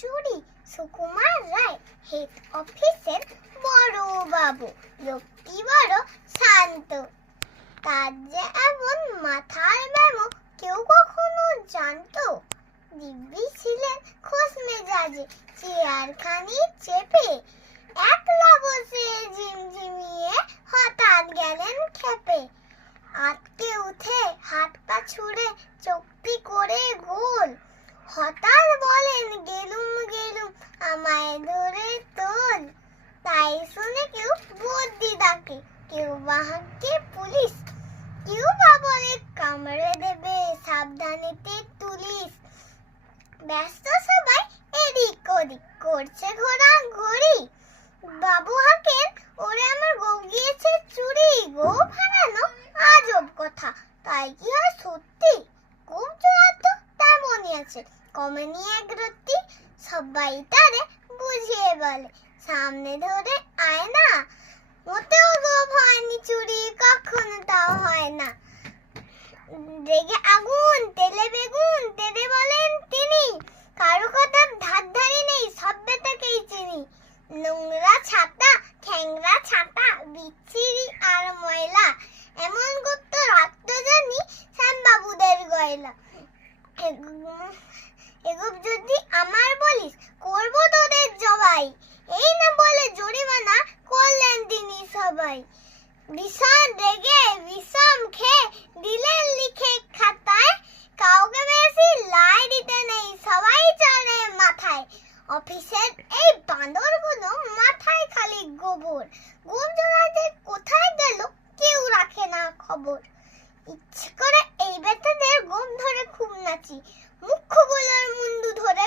চুরি। সুকুমার রায় হেড অফিসের বড় বাবু, লোকটি বড় শান্ত। তার যে এমন মাথার ব্যামো কেউ কখনো জানতো? দিব্যি ছিলেন খোশ মেজাজে, চেয়ারখানি চেপে একলা বসে ঝিমঝিমিয়ে হঠাৎ গেলেন খেপে। আটকে উঠে হাত পা ছুড়ে চোখটি করে গোল, হঠাৎ বলেন গেলুম গেলুম আমায় ধরে তোল। তাই শুনে কেউ বদ্যি ডাকে, কেউ বাহাকে পুলিশ, কেউ বা বলে কামড়ে দেবে সাবধানেতে তুলিস। ব্যস্ত সবাই এদিক ওদিক করছে ঘোরা ঘড়ি। বাবু হাঁকেন ওরে আমার গো গিয়েছে চুরি। গো হারানো আজব কথা, তাই কি হয় সত্যি? খুব জোরাতো তেমনই আছে, কমেনি এক রত্তি। সবাই তারে বুঝিয়ে বলে, সামনে ধরে আয় না, মোটেও গোপ হয়নি চুরি, কখনো তাও হয় না। রেগে আগুন তেলে বেগুন তেরে বলেন তিনি, কারো কথার ধার ধারি নেই, সব বেটাকেই চিনি। নোংরা ছাতা ঠ্যাংরা ছাতা বিচ্ছিরি আর ময়লা, এমন করতো রাখত জানি শ্যামবাবুদের গয়লা। এগুব যদি আমার বলিস, করবো তোদের জবাই। এই না বলে জরিমানা করলেন তিনি সবাই। ভীষণ রেগে বিষম খেয়ে দিলেন লিখে খাতায়, কাউকে বেশি লাই দিতে নেই, সবাই চলে মাথায়। অফিসের এই বাঁদরগুলো মাথায় খালি গোবর, গোবজোড়া যে কোথায় গেল কেউ রাখে না খবর। ইচ্ছে করে এই বেটাদের গোপ ধরে খুব নাচি, মুখ্যগুলোর মুন্ডু ধরে